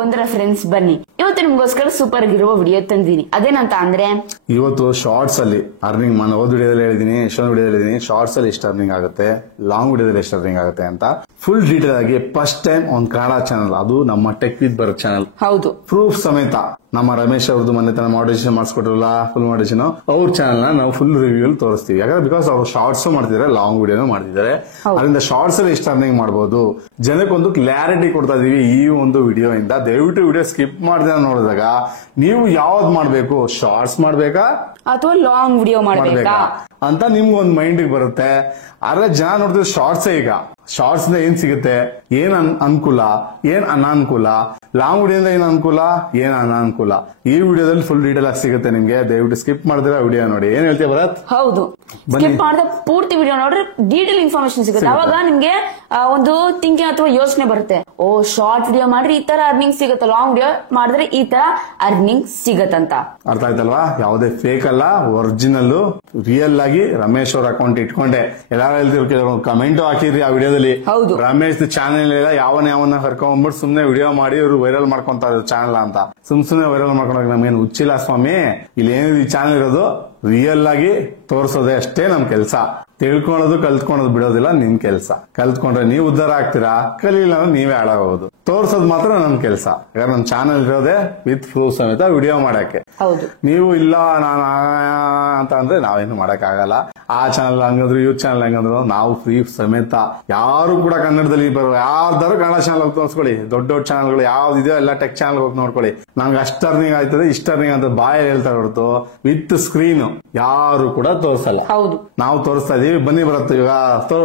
ಬಂದ್ರ ಫ್ರೆಂಡ್ಸ್ ಬನ್ನಿ, ಇವತ್ತು ನಿಮ್ಗೋಸ್ಕರ ಸೂಪರ್ ಆಗಿರುವ ವಿಡಿಯೋ ತಂದಿನಿ. ಅದೇನಂತ ಅಂದ್ರೆ ಇವತ್ತು ಶಾರ್ಟ್ಸ್ ಅಲ್ಲಿ ಅರ್ನಿಂಗ್ ನಾನು ಓದ್ ವಿಡಿಯೋದಲ್ಲಿ ಹೇಳಿದೀನಿ, ಎಷ್ಟೊಂದು ವಿಡಿಯೋದಲ್ಲಿ ಹೇಳಿದೀನಿ ಶಾರ್ಟ್ಸ್ ಅಲ್ಲಿ ಎಷ್ಟು ಅರ್ನಿಂಗ್ ಆಗುತ್ತೆ, ಲಾಂಗ್ ವಿಡಿಯೋದಲ್ಲಿ ಎಷ್ಟು ಅರ್ನಿಂಗ್ ಆಗುತ್ತೆ ಅಂತ ಫುಲ್ ಡೀಟೇಲ್ ಆಗಿ ಫಸ್ಟ್ ಟೈಮ್ ಒಂದು ಕನ್ನಡ ಚಾನಲ್, ಅದು ನಮ್ಮ ಟೆಕ್ ವಿತ್ ಭರತ್ ಚಾನಲ್, ಹೌದು ಪ್ರೂಫ್ ಸಮೇತ ನಮ್ಮ ರಮೇಶ್ ಅವ್ರದ್ದು ಮೊನ್ನೆ ತನ ಮಾಡಿಷನ್ ಮಾಡಿಸ್ಕೊಟ್ರಲ್ಲ ಫುಲ್ ಮಾಡಿಷನ್, ಅವ್ರ ಚಾನಲ್ ನ ನಾವು ಫುಲ್ ರಿವ್ಯೂ ತೋರಿಸ್ತೀವಿ. ಯಾಕಂದ್ರೆ ಬಿಕಾಸ್ ಅವ್ರು ಶಾರ್ಟ್ಸ್ ಮಾಡ್ತಿದ್ದಾರೆ, ಲಾಂಗ್ ವಿಡಿಯೋನು ಮಾಡ್ತಿದ್ದಾರೆ. ಅದರಿಂದ ಶಾರ್ಟ್ಸ್ ಅಲ್ಲಿ ಎಷ್ಟು ಅರ್ನಿಂಗ್ ಮಾಡಬಹುದು ಜನಕ್ಕೊಂದು ಕ್ಲಾರಿಟಿ ಕೊಡ್ತಾ ಇದೀವಿ ಈ ಒಂದು ವಿಡಿಯೋ ಇಂದ. ದಯವಿಟ್ಟು ವಿಡಿಯೋ ಸ್ಕಿಪ್ ಮಾಡದೆ ನೋಡಿದಾಗ ನೀವು ಯಾವ್ದು ಮಾಡ್ಬೇಕು, ಶಾರ್ಟ್ಸ್ ಮಾಡ್ಬೇಕಾ ಅಥವಾ ಲಾಂಗ್ ವಿಡಿಯೋ ಮಾಡ್ಬೇಕಾ ಅಂತ ನಿಮ್ಗೆ ಒಂದು ಮೈಂಡ್ ಬರುತ್ತೆ. ಆದ್ರೆ ಜನ ನೋಡ್ತಿದ್ರೆ ಶಾರ್ಟ್ಸ್ ಈಗ ಶಾರ್ಟ್ಸ್ ಇಂದ ಏನ್ ಸಿಗುತ್ತೆ, ಏನ್ ಅನುಕೂಲ, ಏನ್ ಅನಾನುಕೂಲ, ಲಾಂಗ್ ವಿಡಿಯೋದಿಂದ ಏನ್ ಅನುಕೂಲ, ಏನ್ ಅನಾನುಕೂಲ, ಈ ವಿಡಿಯೋದಲ್ಲಿ ಫುಲ್ ಡೀಟೇಲ್ ಆಗಿ ಸಿಗುತ್ತೆ ನಿಮ್ಗೆ. ದಯವಿಟ್ಟು ಸ್ಕಿಪ್ ಮಾಡಿದ್ರೆ ವಿಡಿಯೋ ನೋಡಿ. ಏನ್ ಹೇಳ್ತೀಯ ಭರತ್? ಹೌದು, ಸ್ಕಿಪ್ ಮಾಡಿದ್ರೆ ಪೂರ್ತಿ ವಿಡಿಯೋ ನೋಡ್ರೆ ಡೀಟೇಲ್ ಇನ್ಫಾರ್ಮೇಶನ್ ಸಿಗುತ್ತೆ. ಅವಾಗ ನಿಮ್ಗೆ ಒಂದು ಥಿಂಕಿಂಗ್ ಅಥವಾ ಯೋಚನೆ ಬರುತ್ತೆ, ಓ ಶಾರ್ಟ್ ವಿಡಿಯೋ ಮಾಡ್ರಿ ಈ ತರ ಅರ್ನಿಂಗ್ ಸಿಗುತ್ತೆ, ಲಾಂಗ್ ವಿಡಿಯೋ ಮಾಡಿದ್ರೆ ಈ ತರ ಅರ್ನಿಂಗ್ ಸಿಗತ್ತಂತ. ಅರ್ಥ ಆಯ್ತಲ್ವಾ? ಯಾವುದೇ ಫೇಕ್ ಅಲ್ಲ, ಒರಿಜಿನಲ್ ರಿಯಲ್ ಆಗಿ ರಮೇಶ್ ಅವ್ರ ಅಕೌಂಟ್ ಇಟ್ಕೊಂಡೆ. ಎಲ್ಲಾರು ಹೇಳ್ತಿರೋ ಕಮೆಂಟ್ ಹಾಕಿದ್ರಿ ಆ ವಿಡಿಯೋದಲ್ಲಿ, ಹೌದು ರಮೇಶ್ ಚಾನೆಲ್ ಎಲ್ಲ ಯಾವನ್ನ ಕರ್ಕೊಂಡ್ಬಿಟ್ಟು ಸುಮ್ನೆ ವಿಡಿಯೋ ಮಾಡಿ ಇವರು ವೈರಲ್ ಮಾಡ್ಕೊಂತಾರೆ ಚಾನಲ್ ಅಂತ. ಸುಮ್ನೆ ವೈರಲ್ ಮಾಡ್ಕೊಂಡಾಗ ನಮ್ಗೇನು ಹುಚ್ಚಿಲ್ಲ ಸ್ವಾಮಿ. ಇಲ್ಲಿ ಏನಿದೆ ಈ ಚಾನಲ್ ಇರೋದು ರಿಯಲ್ ಆಗಿ ತೋರ್ಸೋದೇ ಅಷ್ಟೇ ನಮ್ ಕೆಲ್ಸ. ತಿಳ್ಕೊಳೋದು ಕಲ್ತ್ಕೊಳೋದು ಬಿಡೋದಿಲ್ಲ ನಿಮ್ ಕೆಲ್ಸ. ಕಲ್ತ್ಕೊಂಡ್ರೆ ನೀವು ಉದ್ಧಾರ ಆಗ್ತೀರಾ, ಕಲೀಲಿಲ್ಲ ಅಂದ್ರೆ ನೀವೇ ಹಾಳಾಗೋದು. ತೋರ್ಸೋದು ಮಾತ್ರ ನಮ್ ಕೆಲ್ಸ. ಯಾಕಂದ್ರೆ ನಮ್ ಚಾನಲ್ ಇರೋದೇ ವಿತ್ ಪ್ರೂಫ್ ಸಮೇತ ವಿಡಿಯೋ ಮಾಡಕ್ಕೆ. ನೀವು ಇಲ್ಲ ನಾನು ಅಂತ ಅಂದ್ರೆ ನಾವೇನು ಮಾಡಕ್ ಆಗಲ್ಲ. ಆ ಚಾನಲ್ ಹಂಗಂದ್ರು ಇವ್ರ ಚಾನಲ್ ಹಂಗಂದ್ರು ನಾವು ಫ್ರೀ ಸಮೇತ ಯಾರು ಕೂಡ ಕನ್ನಡದಲ್ಲಿ ಬರೋ ಯಾರ್ದಾರು ಕನ್ನಡ ಚಾನಲ್ ಹೋಗಿ ತೋರಿಸ್ಕೊಳ್ಳಿ. ದೊಡ್ಡ ದೊಡ್ಡ ಚಾನಲ್ಗಳು ಯಾವ್ದಿದೆಯೋ ಎಲ್ಲ ಟೆಕ್ ಚಾನಲ್ ಹೋಗಿ ನೋಡ್ಕೊಳ್ಳಿ. ನಂಗೆ ಅಷ್ಟ ಅರ್ನಿಂಗ್ ಆಯ್ತದೆ ಇಷ್ಟ ಅರ್ನಿಂಗ್ ಅಂತ ಬಾಯಲ್ಲಿ ಹೇಳ್ತಾರೆ ಹೊರತು ವಿತ್ ಸ್ಕ್ರೀನ್ ಯಾರು ಕೂಡ ತೋರಿಸಲ್ಲ. ನಾವು ತೋರಿಸ್ತಾ ಇದೀವಿ, ಬನ್ನಿ ಬರುತ್ತೆ. ಇವಾಗ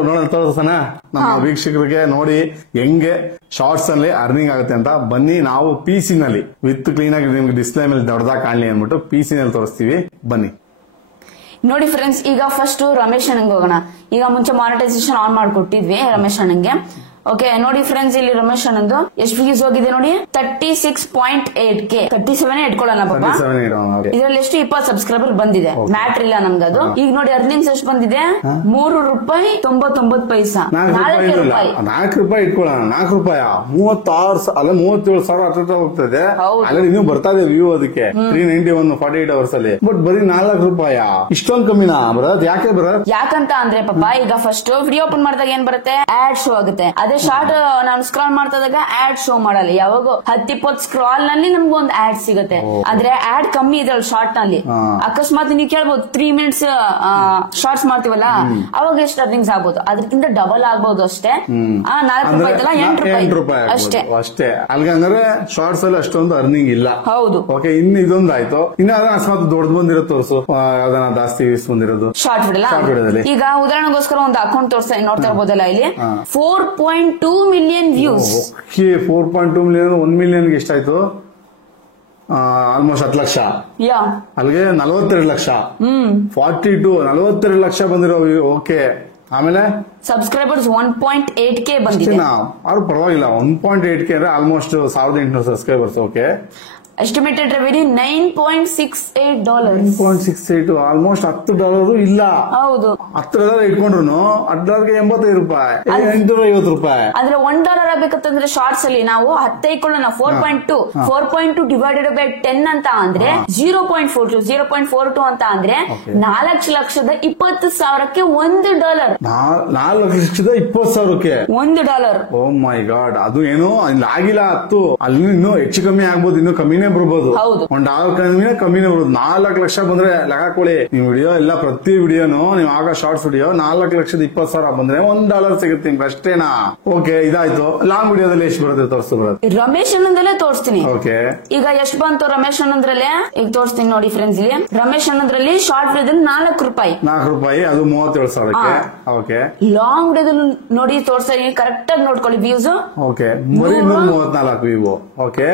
ನೋಡೋಣ, ತೋರಿಸೋಣ ನಮ್ಮ ವೀಕ್ಷಕರಿಗೆ ನೋಡಿ ಹೆಂಗೆ ಶಾರ್ಟ್ಸ್ ಅಲ್ಲಿ ಅರ್ನಿಂಗ್ ಆಗುತ್ತೆ ಅಂತ. ಬನ್ನಿ ನಾವು ಪಿಸಿ ನಲ್ಲಿ ವಿತ್ ಕ್ಲೀನ್ ಆಗಿ ನಿಮ್ಗೆ ಡಿಸ್ಪ್ಲೇ ಮೇಲೆ ದೊಡ್ಡದಾಗ ಕಾಣಲಿ ಅಂದ್ಬಿಟ್ಟು ಪಿಸಿ ನಲ್ಲಿ ತೋರಿಸ್ತೀವಿ. ಬನ್ನಿ ನೋಡಿ ಫ್ರೆಂಡ್ಸ್, ಈಗ ಫಸ್ಟ್ ರಮೇಶ್ ಅಣ್ಣಂಗೆ ಹೋಗೋಣ. ಈಗ ಮುಂಚೆ ಮಾನಿಟೈಸೇಷನ್ ಆನ್ ಮಾಡ್ಕೊಟ್ಟಿದ್ವಿ ರಮೇಶ್ ಅಣ್ಣಂಗೆ. ಓಕೆ ನೋಡಿ ಫ್ರೆಂಡ್ಸ್, ಇಲ್ಲಿ ರಮೇಶ್ ಅಣ್ಣಂದು ಎಷ್ಟು ವ್ಯೂಸ್ ಹೋಗಿದೆ ನೋಡಿ, 36.8K. 37 ಇಟ್ಕೊಳ್ಳೋಣ ಪಾಪ. ಇದ್ರಲ್ಲಿ ಎಷ್ಟು 20 ಸಬ್ಸ್ಕ್ರೈಬರ್ ಬಂದಿದೆ, ಮ್ಯಾಟ್ರ್ ಇಲ್ಲ ನಮ್ಗದು. ಈಗ ನೋಡಿ ಅರ್ನಿಂಗ್ಸ್ ಎಷ್ಟು ಬಂದಿದೆ, ₹3.99. 4 ರೂಪಾಯಿ. 4 ರೂಪಾಯಿ ಇಟ್ಕೊಳ್ಳೋಣ. 4 ರೂಪಾಯಿ 36 ಅಲ್ಲ 37,000 ಹತ್ರ ಹೋಗ್ತದೆ. ಅಲ್ಲಿ ಇನ್ನೂ ಬರ್ತಾ ಇದೆ ವ್ಯೂ ಅದಕ್ಕೆ 391 48 ಅವರ್ಸ್ ಅಲ್ಲಿ. ಬಟ್ ಬರೀ 4 ರೂಪಾಯಿ ಇಷ್ಟೊಂದು ಕಮ್ಮಿನಾ ಬರತ್? ಯಾಕೆ ಬರತ್? ಯಾಕಂತ ಅಂದ್ರೆ ಪಾಪ ಈಗ ಫಸ್ಟ್ ವಿಡಿಯೋ ಓಪನ್ ಮಾಡಿದಾಗ ಏನ್ ಬರುತ್ತೆ, ಆಡ್ ಶೋ ಆಗುತ್ತೆ. ಅದೇ ಶಾರ್ಟ್ ನಾನು ಸ್ಕ್ರಾಲ್ ಮಾಡ್ತಾಗ ಆಡ್ ಶೋ ಮಾಡಲ್ಲ. ಯಾವಾಗ 10-20 ಸ್ಕ್ರಾಲ್ ನಲ್ಲಿ ನಮ್ಗೆ ಒಂದು ಆಡ್ ಸಿಗುತ್ತೆ. ಆದ್ರೆ ಆಡ್ ಕಮ್ಮಿ ಇದೆ ಶಾರ್ಟ್ ನಲ್ಲಿ. ಅಕಸ್ಮಾತ್ ನೀವು ಕೇಳ್ಬೋದು 3 ಮಿನಿಟ್ಸ್ ಶಾರ್ಟ್ಸ್ ಮಾಡ್ತೀವಲ್ಲ ಅವಾಗ ಎಷ್ಟು ಅರ್ನಿಂಗ್ಸ್ ಆಗ್ಬೋದು, ಅದಕ್ಕಿಂತ ಡಬಲ್ ಆಗ್ಬೋದು ಅಷ್ಟೇ. 4 ರೂಪಾಯಿ 8 ರೂಪಾಯಿ ಅಷ್ಟೇ. ಅಲ್ಗಂದ್ರೆ ಶಾರ್ಟ್ಸ್ ಅಲ್ಲಿ ಅಷ್ಟೊಂದು ಅರ್ನಿಂಗ್ ಇಲ್ಲ. ಹೌದು. ಓಕೆ, ಇನ್ನು ಇದೊಂದು ಆಯ್ತು. ಇನ್ನ ಅಕಸ್ಮಾತ್ ದೊಡ್ಡದು ಬಂದಿರೋ ತೋರಿಸು, ಯಾವ್ದಾನ ಜಾಸ್ತಿ ವ್ಯೂಸ್ ಬಂದಿರೋದು ಶಾರ್ಟ್ ವಿಡಿಯೋದಲ್ಲಿ. ಈಗ ಉದಾಹರಣೆಗೋಸ್ಕರ ಒಂದು ಅಕೌಂಟ್ ತೋರಿಸ್ತಾ ನೋಡ್ತಾ ಇರ್ಬೋದಲ್ಲ, ಇಲ್ಲಿ 4.2 ಮಿಲಿಯನ್ ವ್ಯೂಸ್. 4.2 ಮಿಲಿಯನ್ 1 ಮಿಲಿಯನ್ ಎಷ್ಟಾಯ್ತು? ಆಲ್ಮೋಸ್ಟ್ 10 ಲಕ್ಷ. ಅಲ್ಲಿಗೆ 42 ಲಕ್ಷ. 42 ಲಕ್ಷ ಬಂದಿರೋ. ಓಕೆ, ಆಮೇಲೆ ಸಬ್ಸ್ಕ್ರೈಬರ್ಸ್ 1.8K ಬಂದಿದೆ. ಅವ್ರು ಪರವಾಗಿಲ್ಲ. 1.8K ಅಂದ್ರೆ almost 1800 subscribers. Okay, estimated revenue $9.68. 9.68 almost $10 ಇಲ್ಲ. ಹೌದು, $10 ಇಟ್ಕೊಂಡ್ರು $10 85 ರೂಪಾಯಿ, $850 ರೂಪಾಯಿ. ಆದ್ರೆ $1 ಆಗ್ಬೇಕಂತಂದ್ರೆ ಶಾರ್ಟ್ಸ್ ಅಲ್ಲಿ ನಾವು 10 ಇಟ್ಕೊಳ್ಳೋಣ. 4.2 ಡಿವೈಡೆಡ್ ಬೈ 10 ಅಂತ ಅಂದ್ರೆ 0.42 ಅಂತ ಅಂದ್ರೆ 4,20,000ಕ್ಕೆ $1. 4,20,000ಕ್ಕೆ $1. ಓ ಮೈ ಗಾಡ್, ಅದು ಏನು ಆಗಿಲ್ಲ 10, ಅಲ್ಲಿ ಇನ್ನೂ ಹೆಚ್ಚು ಕಮ್ಮಿ ಆಗ್ಬೋದು, ಇನ್ನು ಕಮ್ಮಿನೇ ಬರ್ಬೋದು. $1 ಕಮ್ಮಿನೇ ಬರ್ಬೋದು. 4 ಲಕ್ಷ ಬಂದ್ರೆ ಲೆಕ್ಕಾಕೊಳ್ಳಿ. ನೀವು ವಿಡಿಯೋ ಎಲ್ಲ ಪ್ರತಿ ವಿಡಿಯೋನು ನೀವು ಆಗ ಶಾರ್ಟ್ಸ್ ವಿಡಿಯೋ 4,20,000 ಬಂದ್ರೆ $1 ಸಿಗುತ್ತೆ ನಿಮ್ಗೆ ಅಷ್ಟೇನಾ? ಓಕೆ, ಇದಾಯ್ತು. ಲಾಂಗ್ ವಿಡಿಯೋದಲ್ಲಿ ಎಷ್ಟು ಬರುತ್ತೆ ತೋರಿಸ್ತು ರಮೇಶ್ ಅಣ್ಣಂದಲ್ಲೇ ತೋರಿಸ್ತೀನಿ. ಓಕೆ, ಈಗ ಎಷ್ಟು ಬಂತು ರಮೇಶ್ ಅಣ್ಣಂದ್ರಲ್ಲೇ ಈಗ ತೋರಿಸ್ತೀನಿ ನೋಡಿ ಫ್ರೆಂಡ್ಸ್. ಇಲ್ಲಿ ರಮೇಶ್ ಅಣ್ಣಂದ್ರಲ್ಲಿ ಶಾರ್ಟ್ ವಿಡಿಯೋದಲ್ಲಿ $4 ರೂಪಾಯಿ. ಅದು 37,000ಕ್ಕೆ. ಓಕೆ, ಲಾಂಗ್ ವಿಡಿಯೋದಲ್ಲಿ ನೋಡಿ ತೋರಿಸ್ತಾ ಕರೆಕ್ಟ್ ಆಗಿ ನೋಡ್ಕೊಳ್ಳಿ ವ್ಯೂಸ್. Okay, 34 view. ಓಕೆ,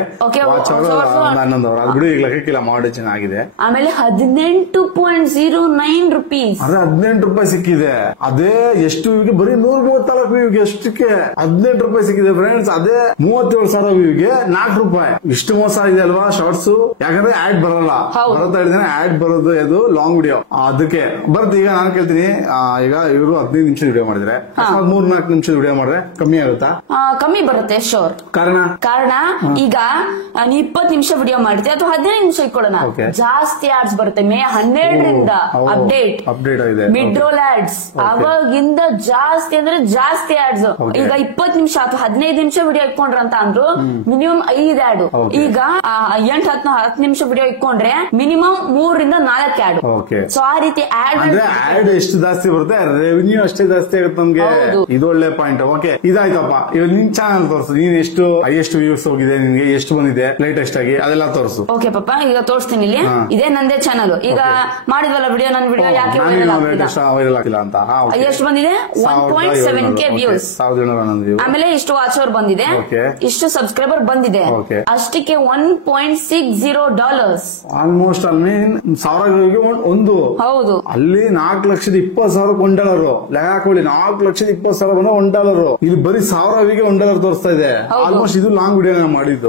11 ಅವ್ರು ಅದು ಬಿಡಿ ಈಗ ಲೆಕ್ಕಕ್ಕಿಲ್ಲ ಮಾಡಿ ಚೆನ್ನಾಗಿದೆ. ಆಮೇಲೆ 18.09 rupees. ಅದೇ 18 ರೂಪಾಯಿ ಸಿಕ್ಕಿದೆ. ಅದೇ ಎಷ್ಟು ವ್ಯೂಗೆ ಬರೀ 134 ವ್ಯೂಗೆ ಎಷ್ಟಕ್ಕೆ 18 ರೂಪಾಯಿ ಸಿಕ್ಕಿದೆ ಫ್ರೆಂಡ್ಸ್. ಅದೇ 37,000 ವ್ಯೂಗೆ 4 ರೂಪಾಯಿ. ಇಷ್ಟು ಮೋಸ ಇದೆ ಅಲ್ವಾ ಶಾರ್ಟ್ಸ್. ಯಾಕಂದ್ರೆ ಆಡ್ ಬರಲ್ಲ, ಬರುತ್ತಾ ಇದ್ದೇನೆ ಆಡ್ ಬರೋದು ಅದು ಲಾಂಗ್ ವಿಡಿಯೋ ಅದಕ್ಕೆ ಬರುತ್ತೆ. ಈಗ ನಾನು ಕೇಳ್ತೀನಿ, ಈಗ ಇವರು 15 ನಿಮಿಷದ ವಿಡಿಯೋ ಮಾಡಿದ್ರೆ 3-4 ನಿಮಿಷದ ವಿಡಿಯೋ ಮಾಡಿದ್ರೆ ಕಮ್ಮಿ ಆಗುತ್ತಾ? ಕಮ್ಮಿ ಬರುತ್ತೆ ಶೋರ್. ಕಾರಣ ಈಗ ನೀ 20 ನಿಮಿಷ ವಿಡಿಯೋ ಮಾಡ್ತೀವಿ ಅಥವಾ 15 ನಿಮಿಷ ಇಟ್ಕೊಳ್ಳೋಣ, ಜಾಸ್ತಿ ಆಡ್ಸ್ ಬರುತ್ತೆ. ಮೇ 12ರಿಂದ ಅಪ್ಡೇಟ್ ಆಗಿದೆ ಮಿಡ್ ರೋಲ್ ಆಡ್ಸ್. ಅವಾಗಿಂದ ಜಾಸ್ತಿ ಅಂದ್ರೆ ಜಾಸ್ತಿ ಆಡ್ಸ್. ಈಗ 20 ನಿಮಿಷ ಅಥವಾ 15 ನಿಮಿಷ ವಿಡಿಯೋ ಇಟ್ಕೊಂಡ್ರಂತ ಅಂದ್ರು ಮಿನಿಮಮ್ 5 ಆಡ್. ಈಗ 8-10 ನಿಮಿಷ ವಿಡಿಯೋ ಇಟ್ಕೊಂಡ್ರೆ ಮಿನಿಮಮ್ 3-4 ಆಡ್. ಸೊ ಆ ರೀತಿ ಆಡ್ ಎಷ್ಟು ಜಾಸ್ತಿ ಬರುತ್ತೆ ರೆವೆನ್ಯೂ ಅಷ್ಟೇ ಜಾಸ್ತಿ ಆಗುತ್ತೆ ನಮ್ಗೆ. ಇದು ಒಳ್ಳೆ ಪಾಯಿಂಟ್. ಓಕೆ ಇದಾಯ್ತಪ್ಪ. ಇವಾಗ ನಿನ್ ಚಾನಲ್ ತೋರಿಸು, ನೀನ್ ಎಷ್ಟು ಹೈಯೆಸ್ಟ್ ವ್ಯೂಸ್ ಹೋಗಿದೆ, ನಿನ್ಗೆ ಎಷ್ಟು ಬಂದಿದೆ ಲೇಟೆಸ್ಟ್ ಆಗಿ ಅದೆಲ್ಲ ತೋರಿಸು. ಓಕೆ ಪಾಪ, ಈಗ ತೋರಿಸ್ತೀನಿ ಇಲ್ಲಿ. ಇದೇ ನಂದೇ ಚಾನಲ್. ಈಗ ಮಾಡಿದ್ವಲ್ಲ ವಿಡಿಯೋ, ನನ್ನ ವಿಡಿಯೋ ಯಾಕೆ ವೈರಲ್ ಆಗಿಲ್ಲ ಅಂತ. ಎಷ್ಟು ಬಂದಿದೆ? 1.7K views. ಆಮೇಲೆ ಇಷ್ಟು ವಾಚ್ ಅವರ್ ಬಂದಿದೆ, ಇಷ್ಟು ಸಬ್ಸ್ಕ್ರೈಬರ್ ಬಂದಿದೆ. ಅಷ್ಟಕ್ಕೆ $1.60 ಆಲ್ಮೋಸ್ಟ್ ಅಲ್ಲಿ 1000 ಒಂದು. ಹೌದು, ಅಲ್ಲಿ 4,20,000 $1. ಲೆಕ್ಕ ಹಾಕೊಳ್ಳಿ, 4,20,000 $1. ಇಲ್ಲಿ ಬರೀ 1000 $1 ತೋರಿಸ್ತಾ ಇದೆ. ಆಲ್ಮೋಸ್ಟ್ ಇದು ಲಾಂಗ್ ವಿಡಿಯೋ ಮಾಡಿದ್ದು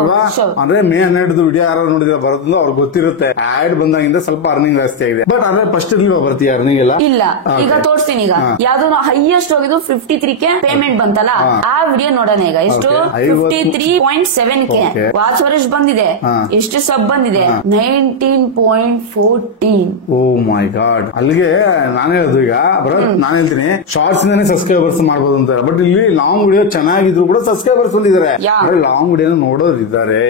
ಅಲ್ವಾ? ಅಂದ್ರೆ ಮೇ 12 ವಿಡಿಯೋ ಯಾರು ನೋಡಿದ್ರೆ ಬರೋದ್ರಿಂದ ಅವ್ರಿಗೆ ಗೊತ್ತಿರುತ್ತೆ. ಆಡ್ ಬಂದಾಗಿಂದ ಸ್ವಲ್ಪ ಅರ್ನಿಂಗ್ ಜಾಸ್ತಿ ಆಗಿದೆ. ಬಟ್ ಅದೇ ಫಸ್ಟ್ ಇರ್ಲಿಲ್ಲ ಬರ್ತೀಯ ಅರ್ನಿಂಗ್ ಎಲ್ಲ ಇಲ್ಲ. ಈಗ ತೋರಿಸ್ತೀನಿ. ಈಗ ಯಾವ್ದು ಹೈಯೆಸ್ಟ್ ಹೋಗಿದ್ದು 53K ಪೇಮೆಂಟ್ ಬಂತಲ್ಲ, ಆ ವಿಡಿಯೋ ನೋಡೋಣ. ಈಗ ಎಷ್ಟು? 53.7K ವಾಚ್ ಅವರ್ ಎಷ್ಟು ಬಂದಿದೆ, ಎಷ್ಟು ಸಬ್ ಬಂದಿದೆ? 19.14. ಓ ಮೈ ಗಾಡ್. ಅಲ್ಲಿಗೆ ನಾನು ಹೇಳುದು, ಈಗ ಬರೋದು ನಾನು ಹೇಳ್ತೀನಿ ಶಾರ್ಟ್ಸ್ ಇಂದಾನೆ ಸಬ್ಸ್ಕ್ರೈಬರ್ಸ್ ಮಾಡ್ಬೋದು ಅಂತ. ಬಟ್ ಇಲ್ಲಿ ಲಾಂಗ್ ವಿಡಿಯೋ ಚೆನ್ನಾಗಿದ್ರು ಕೂಡ ಸಬ್ಸ್ಕ್ರೈಬರ್ಸ್ ಬಂದಿದ್ದಾರೆ. ಲಾಂಗ್ ವಿಡಿಯೋ ನೋಡೋರಿದ್ದಾರೆ.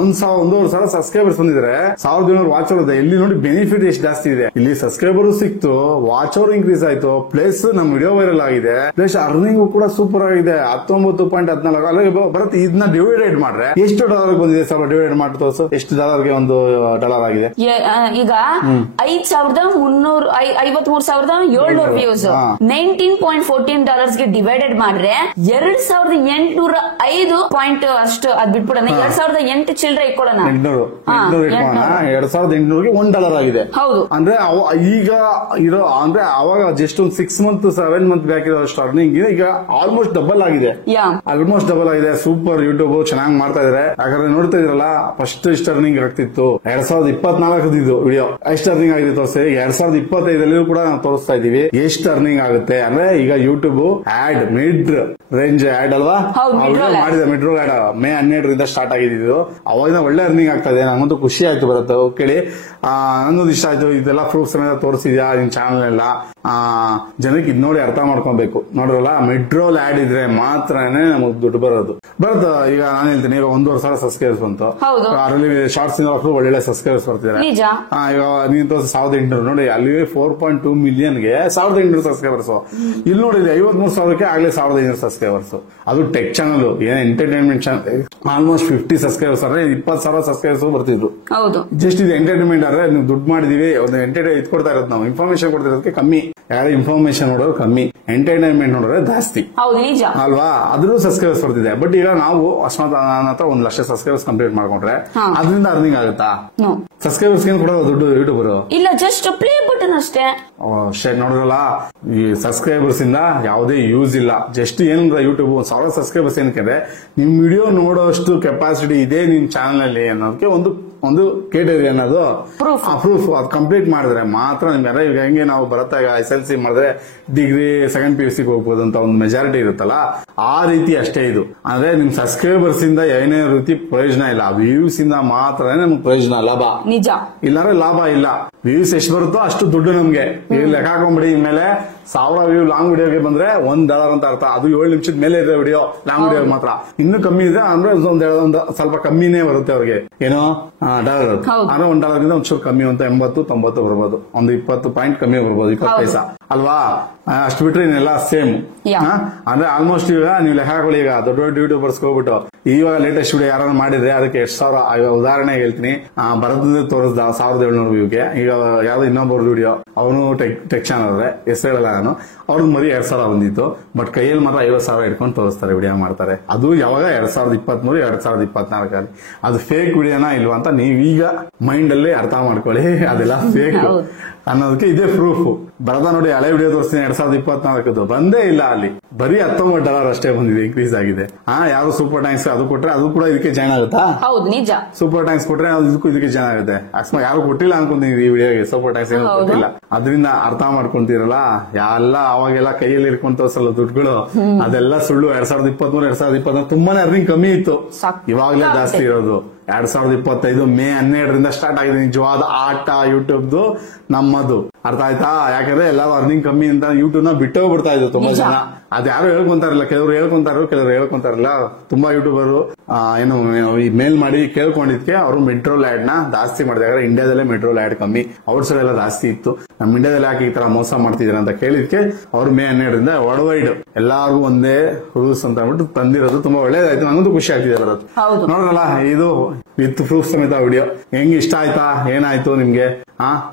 ಒಂದೂವರೆ ಸಾವಿರ ಸಬ್ಸ್ಕ್ರೈಬರ್ಸ್ ಬಂದಿದ್ದಾರೆ, 1,700 ವಾಚ್ ಅವರ್ ಇದೆ. ಇಲ್ಲಿ ನೋಡಿ ಬೆನಿಫಿಟ್ ಎಷ್ಟು ಜಾಸ್ತಿ ಇದೆ. ಇಲ್ಲಿ ಸಬ್ಸ್ಕ್ರೈಬರ್ ಸಿಕ್ತು, ವಾಚ್ ಅವರ್ ಇನ್ಕ್ರೀಸ್ ಆಯ್ತು, ಪ್ಲಸ್ ನಮ್ ವಿಡಿಯೋ ವೈರಲ್ ಆಗಿದೆ, ಪ್ಲಸ್ ಅರ್ನಿಂಗ್ ಕೂಡ ಸೂಪರ್ ಆಗಿದೆ. 19.14 ಅಲ್ಲಿಗೆ ಬರುತ್ತೆ. ಇದನ್ನ ಡಿವೈಡೆಡ್ ಮಾಡ್ರೆ ಎಷ್ಟು $? ಬಂದಿದೆ? ಸ್ವಲ್ಪ ಡಿವೈಡ್ ಮಾಡಿ ತೋರಿಸು. ಎಷ್ಟು $ಗೆ $1 ಆಗಿದೆ? ಈಗ 5,353,700 ವ್ಯೂಸ್ 19.14 ಗೆ ಡಿವೈಡೆಡ್ ಮಾಡ್ರೆ 2,805 ಪಾಯಿಂಟ್ ಅಷ್ಟು. ಅದ್ ಬಿಟ್ಬಿಡೋಣ, 2,008 ಚಿಲ್ಲರೆ ಇಟ್ಕೊಳ್ಳೋಣ. 2,800ಗೆ $1 ಆಗಿದೆ. ಹೌದು. ಅಂದ್ರೆ ಈಗ ಇರೋ ಅಂದ್ರೆ ಅವಾಗ ಜಸ್ಟ್ ಒಂದು 6 ಮಂತ್ 7 ಮಂತ್ ಬ್ಯಾಕ್ ಇರೋ ಅರ್ನಿಂಗ್ ಈಗ ಆಲ್ಮೋಸ್ಟ್ ಡಬಲ್ ಆಗಿದೆ. ಸೂಪರ್. ಯೂಟ್ಯೂಬ್ ಚೆನ್ನಾಗಿ ಮಾಡ್ತಾ ಇದಾರೆ. ಯಾಕಂದ್ರೆ ನೋಡ್ತಾ ಇದ್ರಲ್ಲ, ಫಸ್ಟ್ ಇಷ್ಟ ಅರ್ನಿಂಗ್ ಆಗ್ತಿತ್ತು 2024 ಇದು ವಿಡಿಯೋ ಎಷ್ಟು ಅರ್ನಿಂಗ್ ಆಗಿದೆ ತೋರಿಸಿ. 2025 ಕೂಡ ನಾವು ತೋರಿಸ್ತಾ ಇದೀವಿ ಎಷ್ಟು ಅರ್ನಿಂಗ್ ಆಗುತ್ತೆ. ಅಂದ್ರೆ ಈಗ YouTube ad mid range ad ಅಲ್ವಾ ಮಾಡಿದೆ. ಮಿಡ್ ರೋಲ್ ಆಡ್ ಮೇ 12ರಿಂದ ಸ್ಟಾರ್ಟ್ ಆಗಿದ್ದು. ಅವಾಗ ಒಳ್ಳೆ ಅರ್ನಿಂಗ್ ಆಗ್ತಾ ಇದೆ. ನಮ್ಮಂತೂ ಖುಷಿ ಆಯ್ತು ಬರುತ್ತೆ ಕೇಳಿ. ನನ್ನೊಂದು ಇಷ್ಟ ಆಯ್ತು. ಇದೆಲ್ಲ ಪ್ರೂಫ್ಸ್ ತೋರಿಸಿದ್ಯಾ ನಿನ್ ಚಾನಲ್ ಎಲ್ಲ. ಜನಕ್ಕೆ ಇದ್ ನೋಡಿ ಅರ್ಥ ಮಾಡ್ಕೊಬೇಕು. ನೋಡ್ರಲ್ಲ, ಮಿಡ್ ರೋಲ್ ಆಡ್ ಇದ್ರೆ ಮಾತ್ರನೇ ನಮಗ್ ದುಡ್ಡು ಬರುತ್ತೆ. ಈಗ ನಾನು ಹೇಳ್ತೀನಿ, ಈಗ 1,500,000 ಸಬ್ಸ್ಕ್ರೈಬರ್ಸ್ ಬಂತು. ಅದರಲ್ಲಿ ಶಾರ್ಟ್ಸ್ ಒಳ್ಳೆ ಸಬ್ಸ್ಕ್ರೈಬರ್ಸ್ ಬರ್ತಿದ್ದಾರೆ. ಈಗ ನೀನ್ ತೋರಿಸಿ 1,800 ನೋಡಿ, ಅಲ್ಲಿ 4.2 ಮಿಲಿಯನ್ಗೆ 1,800 ಸಬ್ಸ್ಕ್ರೈಬರ್ಸ್. ಇಲ್ಲಿ ನೋಡಿದ್ರೆ 53,000ಕ್ಕೆ ಆಗ್ಲೇ 1,500 ಸಬ್ಸ್ಕ್ರೈಬರ್ಸ್. ಅದು ಟೆಕ್ ಚಾನಲ್, ಏನ್ ಎಂಟರ್ಟೈನ್ಮೆಂಟ್ ಚಾನಲ್. ಆಲ್ಮೋಸ್ಟ್ 50 ಸಬ್ಸ್ಕ್ರೈಬರ್ಸ್ ಅಂದ್ರೆ 20,000 ಸಬ್ಸ್ಕ್ರೈಬರ್ಸ್ ಬರ್ತಿದ್ರು. ಜಸ್ಟ್ ಇದು ಎಂಟರ್ಟೈನ್ಮೆಂಟ್ ಅಂದ್ರೆ ನೀವು ದುಡ್ಡು ಮಾಡಿದೀವಿ, ಒಂದು ಎಂಟರ್ಟೈನ್ ಇದು ಕೊಡ್ತಾ ಇರೋದು. ನಾವು ಇನ್ಫಾರ್ಮೇಶನ್ ಕೊಡ್ತಿರೋದಕ್ಕೆ ಕಮ್ಮಿ. ಯಾರು ಇನ್ಫಾರ್ಮೇಶನ್ ನೋಡೋರು ಕಮ್ಮಿ, ಎಂಟರ್ಟೈನ್ಮೆಂಟ್ ನೋಡೋರೆ ಜಾಸ್ತಿ ಅಲ್ವಾ? ಅದ್ರೂ ಸಬ್ಸ್ಕ್ರೈಬರ್ಸ್ ಬರ್ತಿದೆ. ಬಟ್ ಈಗ ನಾವು ಅಕಸ್ಮಾತ್ ನನ್ನ ಹತ್ರ 1,00,000 ಸಬ್ಸ್ಕ್ರೈಬರ್ಸ್ ಕಂಪ್ಲೀಟ್ ಮಾಡ್ಕೊಂಡ್ರೆ ಅದರಿಂದ ಅರ್ನಿಂಗ್ ಆಗುತ್ತಾ? ಸಬ್ಸ್ಕ್ರೈಬರ್ಸ್ ಏನ್ ಕೊಡೋದು ದುಡ್ಡು ಯೂಟ್ಯೂಬರ್? ಇಲ್ಲ, ಜಸ್ಟ್ ಪ್ಲೇ ಬಟನ್ ಅಷ್ಟೇ. ನೋಡಿದ್ರಲ್ಲ, ಈ ಸಬ್ಸ್ಕ್ರೈಬರ್ಸ್ ಇಂದ ಯಾವುದೇ ಯೂಸ್ ಇಲ್ಲ. ಜಸ್ಟ್ ಏನಂದ್ರೆ ಯೂಟ್ಯೂಬ್ 1,000 ಸಬ್ಸ್ಕ್ರೈಬರ್ಸ್ ಏನಕ್ಕೆ ನಿಮ್ ವಿಡಿಯೋ ನೋಡೋಷ್ಟು ಕೆಪಾಸಿಟಿ ಇದೆ ನಿಮ್ ಚಾನಲ್ ಅಲ್ಲಿ ಅನ್ನೋದಕ್ಕೆ ಒಂದು ಕೇಟಗರಿ ಅನ್ನೋದು ಪ್ರೂಫ್. ಅದು ಕಂಪ್ಲೀಟ್ ಮಾಡಿದ್ರೆ ಮಾತ್ರ ನಿಮ್ಗೆ. ಈಗ ಹೆಂಗೆ ನಾವು ಬರತ್ತಾ SLC ಮಾಡಿದ್ರೆ ಡಿಗ್ರಿ 2nd PUC ಹೋಗ್ಬೋದು ಅಂತ ಒಂದು ಮೆಜಾರಿಟಿ ಇರುತ್ತಲ್ಲ, ಆ ರೀತಿ ಅಷ್ಟೇ ಇದು. ಅಂದ್ರೆ ನಿಮ್ ಸಬ್ಸ್ಕ್ರೈಬರ್ಸ್ ಇಂದ ಏನೇ ರೀತಿ ಪ್ರಯೋಜನ ಇಲ್ಲ, ವ್ಯೂಸ್ ಇಂದ ಮಾತ್ರ ನಮ್ಗೆ ಪ್ರಯೋಜನ, ಲಾಭ ನಿಜ. ಇಲ್ಲಾಂದ್ರೆ ಲಾಭ ಇಲ್ಲ. ವ್ಯೂಸ್ ಎಷ್ಟು ಬರುತ್ತೋ ಅಷ್ಟು ದುಡ್ಡು ನಮ್ಗೆ. ಈಗ ಲೆಕ್ಕ ಹಾಕೊಂಡ್ಬಿಡಿ. ಇನ್ಮೇಲೆ 1000 ವ್ಯೂ ಲಾಂಗ್ ವಿಡಿಯೋಗೆ ಬಂದ್ರೆ $1 ಅಂತ ಅರ್ಥ. ಅದು 7 ನಿಮಿಷದ ಮೇಲೆ ಇದೆ ವಿಡಿಯೋ, ಲಾಂಗ್ ವಿಡಿಯೋ ಮಾತ್ರ. ಇನ್ನು ಕಮ್ಮಿ ಇದೆ ಅಂದ್ರೆ ಒಂದು ಸ್ವಲ್ಪ ಕಮ್ಮಿನೇ ಬರುತ್ತೆ ಅವ್ರಿಗೆ. ಏನೋ $1 ಅಂದ್ರೆ $1 ಒಂಚೂರು ಕಮ್ಮಿ ಅಂತ 80-90 ಬರ್ಬೋದು. ಒಂದು 20 ಪಾಯಿಂಟ್ ಕಮ್ಮಿ ಬರ್ಬೋದು, 20 ಪೈಸಾ ಅಲ್ವಾ? ಅಷ್ಟು ಬಿಟ್ರೆ ಇನ್ನೆಲ್ಲ ಸೇಮ್. Yeah. ಅಂದ್ರೆ ಆಲ್ಮೋಸ್ಟ್ ಈಗ ನೀವು ಲೆಕ್ಕ ಹಾಕೊಳ್ಳಿ, ಈಗ ದೊಡ್ಡ ದೊಡ್ಡ ಯೂಟ್ಯೂಬರ್ಸ್ ಹೋಗ್ಬಿಟ್ಟು ಇವಾಗ ಲೇಟೆಸ್ಟ್ ವಿಡಿಯೋ ಯಾರು ಮಾಡಿದ್ರೆ ಅದಕ್ಕೆ 2,000 ಉದಾಹರಣೆ ಹೇಳ್ತೀನಿ. ಭರತದ ತೋರಿಸ್ದ 1,700 ವ್ಯೂಗೆ. ಈಗ ಯಾವ್ದು ಇನ್ನೊಬ್ಬರು ವಿಡಿಯೋ, ಅವನು ಟೆಕ್ ಚಾನಲ್ ಹೆಸರು ಹೇಳಲ್ಲ ನಾನು, ಅವ್ರದ್ದು ಮರಿ 2,000 ಬಂದಿತ್ತು. ಬಟ್ ಕೈಯಲ್ಲಿ ಮಾತ್ರ 50,000 ಇಟ್ಕೊಂಡು ತೋರಿಸ್ತಾರೆ, ವಿಡಿಯೋ ಮಾಡ್ತಾರೆ. ಅದು ಯಾವಾಗ 2023 2024 ಅದು ಫೇಕ್ ವಿಡಿಯೋನಾ ಇಲ್ವಾ ಅಂತ ನೀವೀಗ ಮೈಂಡ್ ಅಲ್ಲಿ ಅರ್ಥ ಮಾಡ್ಕೊಳ್ಳಿ. ಅದೆಲ್ಲ ಫೇಕ್ ಅನ್ನೋದಕ್ಕೆ ಇದೇ ಪ್ರೂಫ್. ಭರತ ನೋಡಿ ಹಳೆ ವಿಡಿಯೋ ತೋರಿಸ್ತೀನಿ 2024 ಬಂದೇ ಇಲ್ಲ, ಅಲ್ಲಿ ಬರೀ $19 ಅಷ್ಟೇ ಬಂದಿದೆ, ಇನ್ಕ್ರೀಸ್ ಆಗಿದೆ. ಯಾರು ಸೂಪರ್ ಟ್ಯಾಂಕ್ಸ್ ಅದು ಕೊಟ್ರೆ ಅದು ಕೂಡ ಇದಕ್ಕೆ ಜಾಯ್ನ್ ಆಗುತ್ತಾ? ಹೌದು, ನಿಜ. ಸೂಪರ್ ಟ್ಯಾಂಕ್ಸ್ ಕೊಟ್ರೆ ಅದು ಇದಕ್ಕೆ ಜಾಯ್ನ್ ಆಗುತ್ತೆ. ಅಕಸ್ಮಾತ್ ಯಾರು ಕೊಟ್ಟಿಲ್ಲ ಅನ್ಕೊಂತೀನಿ ಈ ವಿಡಿಯೋಗೆ, ಸೂಪರ್ ಟ್ಯಾಂಕ್ಸ್ ಏನು ಕೊಟ್ಟಿಲ್ಲ. ಅದರಿಂದ ಅರ್ಥ ಮಾಡ್ಕೊಂತೀರಲ್ಲ, ಎಲ್ಲ ಅವಾಗೆಲ್ಲ ಕೈಯಲ್ಲಿ ಇಟ್ಕೊಂಡ್ ತೋರ್ಸಲ್ಲ ದುಡ್ಡುಗಳು, ಅದೆಲ್ಲ ಸುಳ್ಳು. 2023 2024 ತುಂಬಾನೇ ಅರ್ನಿಂಗ್ ಕಮ್ಮಿ ಇತ್ತು, ಇವಾಗಲೇ ಜಾಸ್ತಿ ಇರೋದು. 2025 ಮೇ 12ರಿಂದ ಸ್ಟಾರ್ಟ್ ಆಗಿದೆ ನಿಜವಾದ ಆಟ ಯೂಟ್ಯೂಬ್ದು, ನಮ್ಮದು. ಅರ್ಥ ಆಯ್ತಾ? ಯಾಕಂದ್ರೆ ಎಲ್ಲರೂ ಅರ್ನಿಂಗ್ ಕಮ್ಮಿ ಅಂತ ಯೂಟ್ಯೂಬ್ ನ ಬಿಟ್ಟೋಗ್ಬಿಡ್ತಾ ಇದ್ರು ತುಂಬಾ ಜನ. ಅದ್ಯಾರು ಹೇಳ್ಕೊಂತಾರಿಲ್ಲ, ಕೆಲವರು ಹೇಳ್ಕೊಂತಾರಿಲ್ಲ. ತುಂಬಾ ಯೂಟ್ಯೂಬರು ಏನು ಮೇಲ್ ಮಾಡಿ ಕೇಳ್ಕೊಂಡಿದ್ಕೆ ಅವರು ಮೆಟ್ರೋಲ್ ಆಡ್ ನ ಜಾಸ್ತಿ ಮಾಡಿದಾಗ, ಇಂಡಿಯಾದಲ್ಲೇ ಮೆಟ್ರೋಲ್ ಆಡ್ ಕಮ್ಮಿ, ಔಟ್ ಸೈಡ್ ಎಲ್ಲ ಜಾಸ್ತಿ ಇತ್ತು. ನಮ್ ಇಂಡಿಯಾದಲ್ಲಿ ಯಾಕೆ ಈ ತರ ಮೋಸ ಮಾಡ್ತಿದ್ರ ಅಂತ ಕೇಳಿದ್ಕೆ ಅವರು ಮೇ 12ರಿಂದ ವರ್ಲ್ಡ್ ವೈಡ್ ಎಲ್ಲಾರ್ಗು ಒಂದೇ ರೂಲ್ಸ್ ಅಂತ ಅಂದ್ಬಿಟ್ಟು ತಂದಿರೋದು. ತುಂಬಾ ಒಳ್ಳೇದಾಯ್ತು, ನಂಗೊಂದು ಖುಷಿ ಆಗ್ತಿದೆ ಬರೋದು. ನೋಡ್ರಲ್ಲ, ಇದು ವಿತ್ ಪ್ರೂಫ್ ಸಮೇತ ವಿಡಿಯೋ ಹೆಂಗ್ ಇಷ್ಟ ಆಯ್ತಾ, ಏನಾಯ್ತು ನಿಮ್ಗೆ?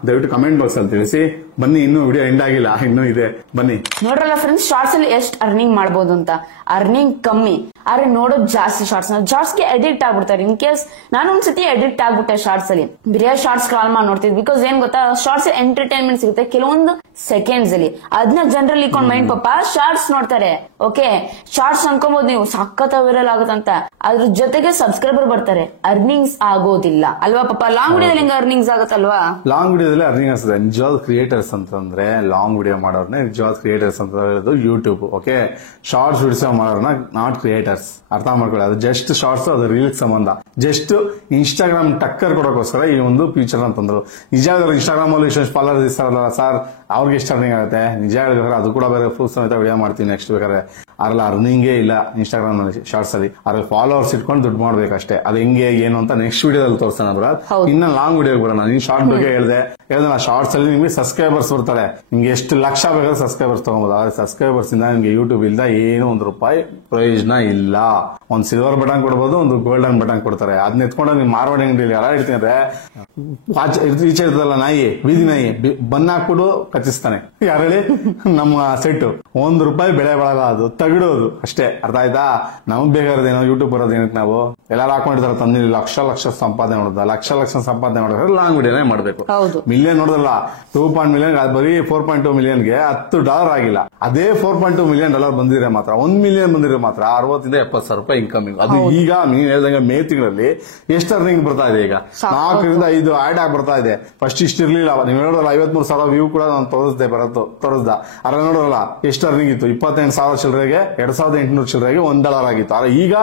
ದಯವಿಟ್ಟು ಕಮೆಂಟ್ ಬಾಕ್ಸ್ ಅಲ್ಲಿ ತಿಳಿಸಿ. ಬನ್ನಿ, ಇನ್ನೂ ವಿಡಿಯೋ ಎಂಡ್ ಆಗಿಲ್ಲ, ಇನ್ನೂ ಇದೆ, ಬನ್ನಿ. ನೋಡ್ರಲ್ಲ ಫ್ರೆಂಡ್ಸ್, ಶಾರ್ಟ್ಸ್ ಅಲ್ಲಿ ಎಷ್ಟು ಅರ್ನಿಂಗ್ ಮಾಡಬಹುದು ಅಂತ. ಅರ್ನಿಂಗ್ ಕಮ್ಮಿ, ಆದ್ರೆ ನೋಡೋದು ಜಾಸ್ತಿ. ಶಾರ್ಟ್ಸ್ ಗೆ ಎಡಿಕ್ಟ್ ಆಗ್ಬಿಡ್ತಾರೆ. ಇನ್ ಕೇಸ್ ನಾನು ಒಂದ್ಸತಿ ಎಡಿಕ್ಟ್ ಆಗ್ಬಿಟ್ಟೆ ಶಾರ್ಟ್ಸ್ ಅಲ್ಲಿ, ಬರೀ ಶಾರ್ಟ್ಸ್ ಸ್ಕ್ರಾಲ್ ಮಾಡಿ ನೋಡ್ತಿದ್ವಿ. ಬಿಕಾಸ್ ಏನ್ ಗೊತ್ತಾ, ಶಾರ್ಟ್ಸ್ ಎಂಟರ್ಟೈನ್ಮೆಂಟ್ ಸಿಗುತ್ತೆ ಕೆಲವೊಂದು ಸೆಕೆಂಡ್ಸ್ ಅಲ್ಲಿ. ಅದನ್ನ ಜನರಲ್ ಇಟ್ಕೊಂಡು ಮೈಂಡ್ ಪಾಪ ಶಾರ್ಟ್ಸ್ ನೋಡ್ತಾರೆ. ಓಕೆ, ಶಾರ್ಟ್ಸ್ ಅನ್ಕೋಬಹುದು ನೀವು ಸಖತ್ ವೈರಲ್ ಆಗುತ್ತಂತ, ಅದ್ರ ಜೊತೆಗೆ ಸಬ್ಸ್ಕ್ರೈಬರ್ ಬರ್ತಾರೆ, ಅರ್ನಿಂಗ್ಸ್ ಆಗೋದಿಲ್ಲ ಅಲ್ವಾ ಪಾಪ? ಲಾಂಗ್ ವಿಡಿಯೋದಲ್ಲಿ ಹೆಂಗ ಅರ್ನಿಂಗ್ಸ್ ಆಗುತ್ತಲ್ವಾ? ಲಾಂಗ್ ವಿಡಿಯೋದಲ್ಲಿ ಅರ್ನಿಂಗ್ ಆಗ್ತದೆ. ನಿಜವಾದ ಕ್ರಿಯೇಟರ್ಸ್ ಅಂತಂದ್ರೆ ಲಾಂಗ್ ವಿಡಿಯೋ ಮಾಡೋರ್ನೆ ನಿಜವಾದ ಕ್ರಿಯೇಟರ್ಸ್ ಅಂತ ಹೇಳೋದು ಯೂಟ್ಯೂಬ್. ಓಕೆ, ಶಾರ್ಟ್ಸ್ ವಿಡಿಯೋ ಮಾಡೋರ್ನ ನಾಟ್ ಕ್ರಿಯೇಟರ್ಸ್, ಅರ್ಥ ಮಾಡ್ಕೊಳ್ಳಿ. ಅದು ಜಸ್ಟ್ ಶಾರ್ಟ್ಸ್, ಅದು ರೀಲ್ಸ್ ಸಂಬಂಧ. ಜಸ್ಟ್ ಇನ್ಸ್ಟಾಗ್ರಾಮ್ ಟಕ್ಕರ್ ಕೊಡೋಕೋಸ್ಕರ ಈ ಒಂದು ಫೀಚರ್ ಅಂತಂದ್ರು. ನಿಜ ಇನ್ಸ್ಟಾಗ್ರಾಮ್ ಅಲ್ಲಿ ಇಷ್ಟು ಫಾಲೋವರ್ಸ್ ಇರ್ತಾರಲ್ಲ ಸರ್, ಅವ್ರಿಗೆ ಎಷ್ಟು ಅರ್ನಿಂಗ್ ಆಗುತ್ತೆ? ನಿಜ ಹೇಳಿದ್ರೆ ಅದು ಕೂಡ ಬೇರೆ ಪ್ರೂಫ್ ಸಮೇತ ವಿಡಿಯೋ ಮಾಡ್ತೀನಿ ನೆಕ್ಸ್ಟ್ ಬೇಕಾದ್ರೆ. ಅದ್ರಲ್ಲಿ ಅರ್ನಿಂಗೇ ಇಲ್ಲ ಇನ್ಸ್ಟಾಗ್ರಾಮ್ ನಲ್ಲಿ ಶಾರ್ಟ್ಸ್ ಅಲ್ಲಿ. ಅದ್ರಲ್ಲಿ ಫಾಲೋವರ್ಸ್ ಇಟ್ಕೊಂಡು ದುಡ್ಡು ಮಾಡ್ಬೇಕಷ್ಟೇ. ಅದು ಹೆಂಗೆ ಏನು ಅಂತ ನೆಕ್ಸ್ಟ್ ವಿಡಿಯೋದಲ್ಲಿ ತೋರಿಸೋಣ ಬ್ರದರ್. ಇನ್ನ ಲಾಂಗ್ ವಿಡಿಯೋ ಬರೋಣ. ನೀನ್ ಶಾರ್ಟ್ ಬಗ್ಗೆ ಹೇಳಿದೆ ಶಾರ್ಟ್ಸ್ ಅಲ್ಲಿ ನಿಮ್ಗೆ ಸಬ್ಸ್ಕ್ರೈಬರ್ಸ್ ಬರ್ತಾರೆ. ನಿಮ್ಗೆ ಎಷ್ಟು ಲಕ್ಷ ಬೇಕಾದ್ರೆ ಸಬ್ಸ್ಕ್ರೈಬರ್ಸ್ ತಗೋಬಹುದು. ಆದ್ರೆ ಸಬ್ಸ್ಕ್ರೈಬರ್ಸ್ ಇಂದ ನಿಮ್ಗೆ ಯೂಟ್ಯೂಬ್ ಇಂದ ಏನು ₹1 ಪ್ರಯೋಜನ ಇಲ್ಲ. ಒಂದ್ ಸಿಲ್ವರ್ ಬಟನ್ ಕೊಡ್ಬೋದು, ಒಂದು ಗೋಲ್ಡನ್ ಬಟನ್ ಕೊಡ್ತಾರೆ. ಅದನ್ನ ಎತ್ಕೊಂಡು ನೀವು ಮಾರ್ವಾಡಿ ಅಂಗಡಿಯಲ್ಲಿ ಎಲ್ಲ ಇಡ್ತೀನಿ ಅಂದ್ರೆ ಈಚೆ ಇರ್ತದಲ್ಲ ನಾಯಿ, ಬೀದಿ ನಾಯಿ, ಬನ್ನ ಹಾಕ್ಬಿಟ್ಟು ಕಚ್ಚಿಸ್ತಾನೆ. ಯಾರು ಹೇಳಿ? ನಮ್ಮ ಸೆಟ್ ₹1 ಬೆಳೆ ಬಾಳಲ್ಲ, ಅದು ತಗಿಡೋದು ಅಷ್ಟೇ. ಅರ್ಥ ಆಯ್ತಾ? ನಮಗ್ ಬೇಕಾರದೇನೋ ಯೂಟ್ಯೂಬ್ ಬರೋದೇನಕ್ಕೆ ನಾವು ಎಲ್ಲಾರು ಹಾಕೊಂಡಿರ್ತಾರೆ ತಂದಿ ಲಕ್ಷ ಸಂಪಾದನೆ ಮಾಡೋದ. ಲಕ್ಷ ಸಂಪಾದನೆ ಮಾಡೋದ್ರೆ ಲಾಂಗ್ ವಿಡಿಯೋನೇ ಮಾಡ್ಬೇಕು. ಮಿಲಿಯನ್ ನೋಡೋದಲ್ಲ, 2 ಮಿಲಿಯನ್, ಬರೀ 4.2 ಮಿಲಿಯನ್ಗೆ $10 ಆಗಿಲ್ಲ. ಅದೇ $4.2 ಮಿಲಿಯನ್ ಬಂದಿದ್ರೆ ಮಾತ್ರ, 1 ಮಿಲಿಯನ್ ಬಂದಿದ್ರೆ ಮಾತ್ರ ₹60,000-70,000 ಇನ್ಕಮಿಂಗ್. ಅದು ಈಗ ನೀನ್ ಹೇಳ್ದಂಗೆ ಮೇ ತಿಂಗಳಲ್ಲಿ ಎಷ್ಟು ಅರ್ನಿಂಗ್ ಬರ್ತಾ ಇದೆ? ಈಗ 4ರಿಂದ 5 ಆಡ್ ಆಗಿ ಬರ್ತಾ ಇದೆ. ಫಸ್ಟ್ ಇಷ್ಟ ಇರ್ಲಿಲ್ಲ. ನೀವು ನೋಡೋಲ್ಲ 53,000 ವ್ಯೂ ಕೂಡ ನಾನು ತೋರಿಸ್ದೆ, ತೋರಿಸ್ದ. ಅದ್ರ ನೋಡೋಲ್ಲ ಎಷ್ಟು ಅರ್ನಿಂಗ್ ಇತ್ತು? 28,000 ಚಿಲ್ಲರೆಗೆ, 2,800 ಚಿಲ್ಲರೆಗೆ $1 ಆಗಿತ್ತು. ಆದ್ರೆ ಈಗ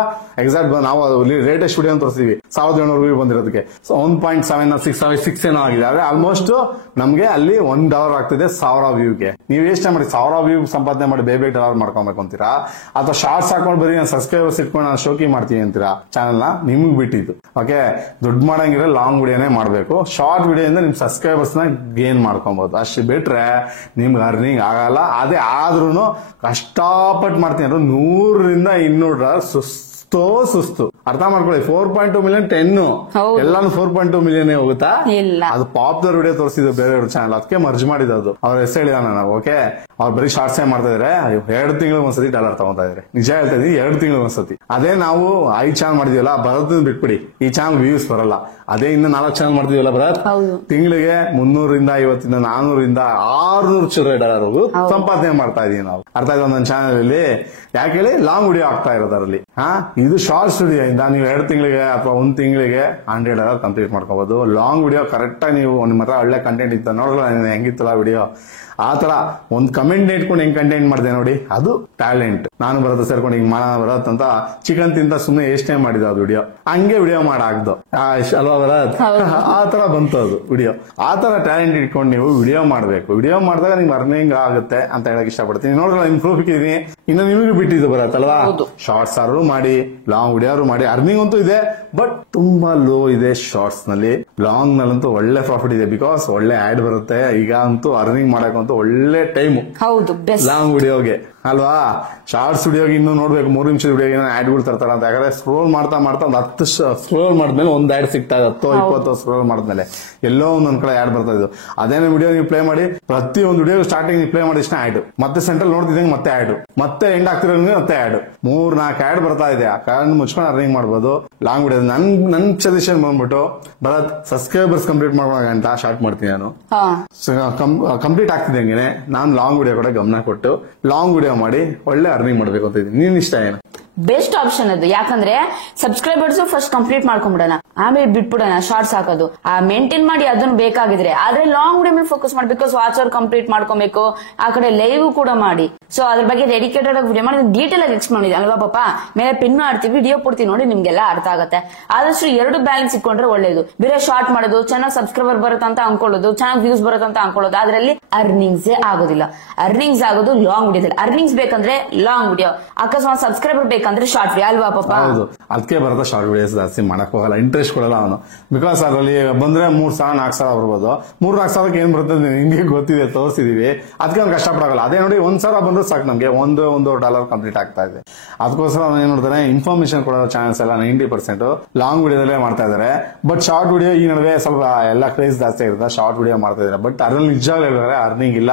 ಎಕ್ಸಾಕ್ಟ್ ನಾವು ಲೇಟೆಸ್ಟ್ ವಿಡಿಯೋ ತೋರಿಸ್ತೀವಿ, 1,700 ವ್ಯೂ ಬಂದಿರೋದಕ್ಕೆ 1.76 ಏನೋ ಆಗಿದೆ. ಆದ್ರೆ ಆಲ್ಮೋಸ್ಟ್ ನಮ್ಗೆ ಅಲ್ಲಿ $1 ಆಗ್ತಿದೆ 1,000 ವ್ಯೂಗೆ. ನೀವು ಎಷ್ಟು ಮಾಡಿ 1,000 ವ್ಯೂ ಸಂಪಾದನೆ ಮಾಡಿ ಬೇಗ $1 ಮಾಡ್ಕೊಬೇಕು ಅಂತೀರಾ? ಅಥವಾ ಶಾರ್ಟ್ಸ್ ಹಾಕೊಂಡು ಬರೀ ನಾನು ಸಬ್ಸ್ಕ್ರೈಬರ್ಸ್ ಇಟ್ಕೊಂಡು ನಾನು ಶೋಕಿ ಮಾಡ್ತೀನಿ ಅಂತೀರಾ? ಚಾನಲ್ ನ ನಿಮ್ಗೆ ಬಿಟ್ಟಿದ್ದು. ಓಕೆ, ದುಡ್ಡು ಮಾಡಂಗಿದ್ರೆ ಲಾಂಗ್ ವಿಡಿಯೋನೇ ಮಾಡ್ಬೇಕು. ಶಾರ್ಟ್ ವಿಡಿಯೋದಿಂದ ನಿಮ್ ಸಬ್ಸ್ಕ್ರೈಬರ್ಸ್ ನ ಗೇನ್ ಮಾಡ್ಕೊಬಹುದು. ಅಷ್ಟು ಬಿಟ್ರೆ ನಿಮ್ಗೆ ಅರ್ನಿಂಗ್ ಆಗಲ್ಲ. ಅದೇ ಆದ್ರೂ ಕಷ್ಟಪಟ್ಟು ಮಾಡ್ತೀನಿ ಅಂದ್ರೆ $100ರಿಂದ $200 ಸುಸ್ತು. ಅರ್ಥ ಮಾಡ್ಕೊಳ್ಳಿ. 4.2 ಮಿಲಿಯನ್ 10 ಎಲ್ಲಾನು 4.2 ಮಿಲಿಯನ್ ಹೋಗುತ್ತಾ? ಅದು ಪಾಪ್ಯುಲರ್ ವಿಡಿಯೋ ತೋರಿಸಿದ್ರು ಬೇರೆ ಚಾನಲ್, ಅದಕ್ಕೆ ಮರ್ಜ್ ಮಾಡಿದ್ದು. ಅವ್ರ ಹೆಸರು ಹೇಳಿದ ನಾವು. ಓಕೆ, ಅವ್ರು ಬರೀ ಶಾರ್ಟ್ಸ್ ಮಾಡ್ತಾ ಇದಾರೆ. 2 ತಿಂಗಳಿಗೆ ಒಂದ್ಸತಿ $1 ತಗೋತಾ ಇದಾರೆ. ನಿಜ ಹೇಳ್ತಾ ಇದೀನಿ, 2 ತಿಂಗಳಿಗೆ ಒಂದ್ಸತಿ. ಅದೇ ನಾವು 5 ಚಾನಲ್ ಮಾಡಿದೀವಲ್ಲ, ಬರೋದನ್ನ ಬಿಟ್ಬಿಡಿ. ಈ ಚಾನಲ್ ವ್ಯೂಸ್ ಬರಲ್ಲ. ಅದೇ ಇನ್ನು 4 ಚಾನಲ್ ಮಾಡ್ತಿದೀವಲ್ಲ ಬರತ್, ತಿಂಗಳಿಗೆ $300ರಿಂದ $50ರಿಂದ $400ರಿಂದ $600 ಚಿಲ್ಲರೆ ಸಂಪಾದನೆ ಮಾಡ್ತಾ ಇದೀವಿ ನಾವು. ಅರ್ಥ ಆಯ್ತು? ಒಂದೊಂದು ಚಾನಲ್ ಅಲ್ಲಿ ಯಾಕೆ ಹೇಳಿ ಲಾಂಗ್ ವಿಡಿಯೋ ಆಗ್ತಾ ಇರೋದು ಅದರಲ್ಲಿ. ಇದು ಶಾರ್ಟ್ಸ್ ವಿಡಿಯೋ ಇಂದ ನೀವು 2 ತಿಂಗಳಿಗೆ ಅಥವಾ 1 ತಿಂಗಳಿಗೆ $100 ಕಂಪ್ಲೀಟ್ ಮಾಡ್ಕೋಬಹುದು. ಲಾಂಗ್ ವಿಡಿಯೋ ಕರೆಕ್ಟ್ ಆಗಿ ನೀವು ನಿಮ್ಮ ಹತ್ರ ಒಳ್ಳೆ ಕಂಟೆಂಟ್ ಇತ್ತು, ನೋಡಲ್ಲ ಹೆಂಗಿತ್ತಲ್ಲ ವಿಡಿಯೋ, ಆ ತರ ಒಂದ್ ಕಮೆಂಟ್ ಇಟ್ಕೊಂಡು ಹೆಂಗ್ ಕಂಟೆಂಟ್ ಮಾಡಿದೆ ನೋಡಿ, ಅದು ಟ್ಯಾಲೆಂಟ್. ನಾನು ಬರೋದು ಸೇರ್ಕೊಂಡು ಹಿಂಗ್ ಮಾಡೋಣ ಬರತ್ತಂತ ಚಿಕನ್ ತಿಂತ ಸುಮ್ಮನೆ ಎಷ್ಟೇ ಮಾಡಿದ ಅದು ವಿಡಿಯೋ, ಹಂಗೆ ವಿಡಿಯೋ ಮಾಡಾಕ್ದು ಅಲ್ವಾ ಬರತ್? ಆ ತರ ಬಂತು ಅದು ವಿಡಿಯೋ. ಆ ತರ ಟ್ಯಾಲೆಂಟ್ ಇಟ್ಕೊಂಡು ನೀವು ವಿಡಿಯೋ ಮಾಡ್ಬೇಕು. ವಿಡಿಯೋ ಮಾಡಿದಾಗ ನಿಮ್ಗೆ ಅರ್ನಿಂಗ್ ಆಗುತ್ತೆ ಅಂತ ಹೇಳಕ್ ಇಷ್ಟಪಡ್ತೀನಿ. ನೋಡ್ರಲ್ಲ, ಇಂಪ್ರೂವ್ ಇದೀನಿ. ಇನ್ನು ನಿಮಗೂ ಬಿಟ್ಟಿದ್ದು ಬರತ್ತಲ್ವಾ? ಶಾರ್ಟ್ಸ್ ಆದ್ರೂ ಮಾಡಿ, ಲಾಂಗ್ ವಿಡಿಯೋ ಮಾಡಿ. ಅರ್ನಿಂಗ್ ಅಂತೂ ಇದೆ, ಬಟ್ ತುಂಬಾ ಲೋ ಇದೆ ಶಾರ್ಟ್ಸ್ ನಲ್ಲಿ. ಲಾಂಗ್ ನಲ್ಲಂತೂ ಒಳ್ಳೆ ಪ್ರಾಫಿಟ್ ಇದೆ, ಬಿಕಾಸ್ ಒಳ್ಳೆ ಆಡ್ ಬರುತ್ತೆ. ಈಗ ಅಂತೂ ಅರ್ನಿಂಗ್ ಮಾಡಕ್ಕಂತೂ ಒಳ್ಳೆ ಟೈಮು ಹೌದು, ಬೆಸ್ಟ್. ಲಾಂಗ್ ವಿಡಿಯೋಗೆ ಅಲ್ವಾ. ಶಾರ್ಟ್ಸ್ ವಿಡಿಯೋಗೆ ಇನ್ನೂ ನೋಡ್ಬೇಕು, 3 ನಿಮಿಷದ ವಿಡಿಯೋಗೆ ಆಡ್ಗಳು ತರ್ತಾರ ಅಂತ. ಯಾಕಂದ್ರೆ ಸ್ಕ್ರೋಲ್ ಮಾಡ್ತಾ ಒಂದು 10 ಸ್ಕ್ರೋಲ್ ಮಾಡಿದ್ಮೇಲೆ ಒಂದು ಆಡ್ ಸಿಗ್ತಾ ಇದೆ, 10-20 ಸ್ಕ್ರೋಲ್ ಮಾಡಿದ್ಮೇಲೆ ಎಲ್ಲೋ ಒಂದೊಂದ್ ಕಡೆ ಆಡ್ ಬರ್ತಾ ಇದ್ದು. ಅದೇನೇ ವಿಡಿಯೋ ನೀವು ಪ್ಲೇ ಮಾಡಿ, ಪ್ರತಿಯೊಂದು ವಿಡಿಯೋ ಸ್ಟಾರ್ಟಿಂಗ್ ನೀವು ಪ್ಲೇ ಮಾಡಿ ಇಷ್ಟ ಆಡ್, ಮತ್ತೆ ಸೆಂಟ್ರಲ್ ನೋಡ್ತಿದ್ದಂಗೆ ಮತ್ತೆ ಆಡ್, ಮತ್ತೆ ಎಂಡ್ ಆಗ್ತಿರೋಂಗೆ ಮತ್ತೆ ಆಡ್, 3-4 ಆಡ್ ಬರ್ತಾ ಇದೆ. ಆ ಕಾರಣ ಮುಚ್ಕೊಂಡು ಅರ್ನಿಂಗ್ ಮಾಡ್ಬೋದು ಲಾಂಗ್ ವಿಡಿಯೋ. ನನ್ ಸಜೆಷನ್ ಬಂದ್ಬಿಟ್ಟು ಭರತ್, ಸಬ್ಸ್ಕ್ರೈಬರ್ಸ್ ಕಂಪ್ಲೀಟ್ ಮಾಡೋಣ ಅಂತ ಸ್ಟಾರ್ಟ್ ಮಾಡ್ತೀನಿ ನಾನು. ಕಂಪ್ಲೀಟ್ ಆಗ್ತಿದ್ದಂಗೆ ನಾನು ಲಾಂಗ್ ವಿಡಿಯೋ ಕೂಡ ಗಮನ ಕೊಟ್ಟು ಲಾಂಗ್ ವಿಡಿಯೋ ಮಾಡಿ ಒಳ್ಳೆ ಅರ್ನಿಂಗ್ ಮಾಡ್ಬೇಕು ಅಂತ ಇದ್ದೀನಿ. ನೀನ್ ಇಷ್ಟ ಏನು? ಬೆಸ್ಟ್ ಆಪ್ಷನ್ ಅದು. ಯಾಕಂದ್ರೆ ಸಬ್ಸ್ಕ್ರೈಬರ್ಸ್ ಫಸ್ಟ್ ಕಂಪ್ಲೀಟ್ ಮಾಡ್ಕೊಂಡ್ಬಿಡೋಣ, ಆಮೇಲೆ ಬಿಟ್ಬಿಡೋಣ ಶಾರ್ಟ್ಸ್ ಹಾಕೋದು. ಆ ಮೇಂಟೈನ್ ಮಾಡಿ ಅದನ್ನ ಬೇಕಾಗಿದ್ರೆ, ಆದ್ರೆ ಲಾಂಗ್ ವಿಡಿಯೋ ಮೇಲೆ ಫೋಕಸ್ ಮಾಡಿ. ಬಿಕಾಸ್ ವಾಚ್ ಅವರ್ ಕಂಪ್ಲೀಟ್ ಮಾಡ್ಕೊಬೇಕು, ಆ ಕಡೆ ಲೈವ್ ಕೂಡ ಮಾಡಿ. ಸೊ ಅದ್ರ ಬಗ್ಗೆ ಡೆಡಿಕೇಟೆಡ್ ಆಗಿ ವಿಡಿಯೋ ಮಾಡಿ ಡೀಟೇಲ್ ಆಗಿ ಎಕ್ಸ್ಪ್ಲೇನ್ ಮಾಡಿದೆ ಅಲ್ವಾ ಪಾಪ. ಮೇಲೆ ಪೆನ್ನು ಆಡ್ತೀವಿ, ವಿಡಿಯೋ ಪಡ್ತೀವಿ ನೋಡಿ, ನಿಮ್ಗೆಲ್ಲ ಅರ್ಥ ಆಗುತ್ತೆ. ಆದಷ್ಟು 2 ಬ್ಯಾಲೆನ್ಸ್ ಇಟ್ಕೊಂಡ್ರೆ ಒಳ್ಳೇದು. ಬೇರೆ ಶಾರ್ಟ್ ಮಾಡೋದು, ಚೆನ್ನಾಗಿ ಸಬ್ಸ್ಕ್ರೈಬರ್ ಬರುತ್ತೆ ಅಂತ ಅನ್ಕೊಳ್ಳೋದು, ಚೆನ್ನಾಗಿ ವ್ಯೂಸ್ ಬರುತ್ತೆ ಅಂತ ಅನ್ಕೊಳ್ಳೋದು, ಅದ್ರಲ್ಲಿ ಅರ್ನಿಂಗ್ಸ್ ಆಗೋದಿಲ್ಲ. ಅರ್ನಿಂಗ್ಸ್ ಆಗೋದು ಲಾಂಗ್ ವಿಡಿಯೋದಲ್ಲಿ. ಅರ್ನಿಂಗ್ಸ್ ಬೇಕಂದ್ರೆ ಲಾಂಗ್ ವಿಡಿಯೋ, ಅಕಸ್ಮಾತ್ ಸಬ್ಸ್ಕ್ರೈಬರ್ ಬೇಕಂದ್ರೆ ಶಾರ್ಟ್ ವಿಡಿಯೋ ಅಲ್ವಾ ಪಾಪ. ಹೌದು, ಅದಕ್ಕೆ ಬರುತ್ತೆ ಶಾರ್ಟ್ ವಿಡಿಯೋಸ್ ಜಾಸ್ತಿ ಮಾಡಕ್ ಹೋಗಲ್ಲ, ಇಂಟ್ರೆಸ್ಟ್ ಕೊಡಲ್ಲ ಅವನು. ಬಿಕಾಸ್ ಅದರಲ್ಲಿ ಬಂದ್ರೆ 3,000-4,000 ಬರ್ಬೋದು. 3-4 ಸಾವಿರಕ್ಕೆ ಏನ್ ಬರ್ತದೆ ನಿಮ್ಗೆ ಗೊತ್ತಿದೆ, ತೋರಿಸಿದೀವಿ. ಅದಕ್ಕೆ ಅವ್ನು ಕಷ್ಟಪಡಲ್ಲ. ಅದೇ ನೋಡಿ 1,000 ಬಂದ್ರೆ ಸಾಕು ನಮ್ಗೆ, $1.5 ಕಂಪ್ಲೀಟ್ ಆಗ್ತಾ ಇದೆ. ಅದಕ್ಕೋಸ್ಕರ ಅವ್ನು ಏನ್ ಮಾಡ್ತಾನೆ, ಇನ್ಫಾರ್ಮೇಶನ್ ಕೊಡೋ ಚಾನ್ಸ್ ಎಲ್ಲ 90% ಲಾಂಗ್ ವಿಡಿಯೋದಲ್ಲೇ ಮಾಡ್ತಾ ಇದಾರೆ. ಬಟ್ ಶಾರ್ಟ್ ವಿಡಿಯೋ ಈ ನಡುವೆ ಸ್ವಲ್ಪ ಎಲ್ಲ ಕ್ರೇಜ್ ಜಾಸ್ತಿ ಇರುತ್ತೆ, ಶಾರ್ಟ್ ವಿಡಿಯೋ ಮಾಡ್ತಾ ಇದಾರೆ. ಬಟ್ ಅದ್ರಲ್ಲಿ ನಿಜವಾಗ್ಲೂ ಹೇಳಿದ್ರೆ ಅರ್ನಿಂಗ್ ಇಲ್ಲ.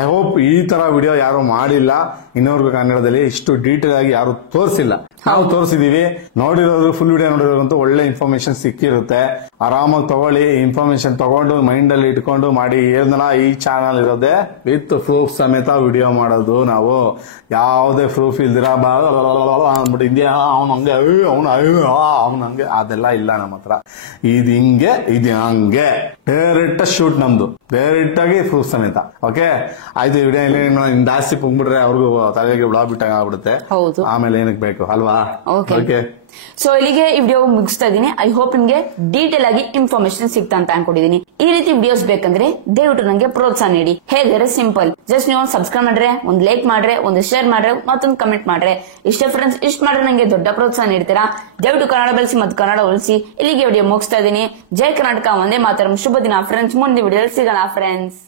ಐ ಹೋಪ್ ಈ ತರ ವಿಡಿಯೋ ಯಾರು ಮಾಡಿಲ್ಲ ಇನ್ನೊರ್ಗು ಕನ್ನಡದಲ್ಲಿ, ಇಷ್ಟು ಡೀಟೇಲ್ ಆಗಿ ಯಾರು ತೋರಿಸಿಲ್ಲ. ನಾವು ತೋರಿಸಿದೀವಿ, ನೋಡಿರೋರು ಫುಲ್ ವಿಡಿಯೋ ನೋಡಿರೋದಂತೂ ಒಳ್ಳೆ ಇನ್ಫಾರ್ಮೇಶನ್ ಸಿಕ್ಕಿರುತ್ತೆ. ಆರಾಮಾಗಿ ತಗೊಳ್ಳಿ, ಇನ್ಫಾರ್ಮೇಶನ್ ತಗೊಂಡು ಮೈಂಡ್ ಅಲ್ಲಿ ಇಟ್ಕೊಂಡು ಮಾಡಿ. ಏನಲ್ಲ, ಈ ಚಾನಲ್ ಇರೋದೇ ವಿತ್ ಪ್ರೂಫ್ ಸಮೇತ ವಿಡಿಯೋ ಮಾಡೋದು. ನಾವು ಯಾವುದೇ ಪ್ರೂಫ್ ಇಲ್ದಿರ ಅಂದ್ಬಿಟ್ಟು ಇಂಡಿಯಾ ಅವ್ನು ಹಂಗೆ ಅವ್ನು ಹಂಗೆ ಅದೆಲ್ಲ ಇಲ್ಲ ನಮ್ಮ ಹತ್ರ. ಇದು ಹಿಂಗೆ ಇದು ಹಂಗೆ ಡೈರೆಕ್ಟ್ ಶೂಟ್ ನಮ್ದು, ಡೈರೆಕ್ಟ್ ಆಗಿ ಪ್ರೂಫ್ ಸಮೇತ. ಓಕೆ ಆಯ್ತು, ಈ ವಿಡಿಯೋ ಇಲ್ಲಿ ಜಾಸ್ತಿ ಪುಂಗ್ಬಿಟ್ರೆ ಅವ್ರಿಗೂ ತಲೆಗೆ ಬ್ಲಾಗ್ ಬಿಟ್ಟಾಗ ಆಗ್ಬಿಡುತ್ತೆ. ಆಮೇಲೆ ಏನಕ್ಕೆ ಬೇಕು ಅಲ್ವಾ. ಓಕೆ, ಸೊ ಇಲ್ಲಿಗೆ ಈ ವಿಡಿಯೋ ಮುಗಿಸ್ತಾ ಇದೀನಿ. ಐ ಹೋಪ್ ನಿಮ್ಗೆ ಡೀಟೇಲ್ ಆಗಿ ಇನ್ಫಾರ್ಮೇಶನ್ ಸಿಗ್ತಾ ಅಂತ ಅನ್ಕೊಂಡಿದೀನಿ. ಈ ರೀತಿ ವಿಡಿಯೋಸ್ ಬೇಕಂದ್ರೆ ದಯವಿಟ್ಟು ನಂಗೆ ಪ್ರೋತ್ಸಾಹ ನೀಡಿ. ಹೇಗೆ ಸಿಂಪಲ್, ಜಸ್ಟ್ ನೀವು ಸಬ್ಸ್ಕ್ರೈಬ್ ಮಾಡ್ರೆ, ಒಂದು ಲೈಕ್ ಮಾಡ್ರೆ, ಒಂದು ಶೇರ್ ಮಾಡ್ರೆ, ಮತ್ತೊಂದು ಕಮೆಂಟ್ ಮಾಡ್ರೆ, ಇಷ್ಟೇ ಫ್ರೆಂಡ್ಸ್. ಇಷ್ಟ ಮಾಡ್ರೆ ನಂಗೆ ದೊಡ್ಡ ಪ್ರೋತ್ಸಾಹ ನೀಡ್ತೀರಾ. ದಯವಿಟ್ಟು ಕನ್ನಡ ಬೆಳೆಸಿ ಮತ್ತು ಕನ್ನಡ ಉಳಿಸಿ. ಇಲ್ಲಿಗೆ ವಿಡಿಯೋ ಮುಗಿಸ್ತಾ ಇದೀನಿ. ಜೈ ಕರ್ನಾಟಕ, ಒಂದೇ ಮಾತರಂ. ಶುಭ ದಿನ ಫ್ರೆಂಡ್ಸ್. ಮುಂದೆ ವಿಡಿಯೋ ಸಿಗೋಣ ಫ್ರೆಂಡ್ಸ್.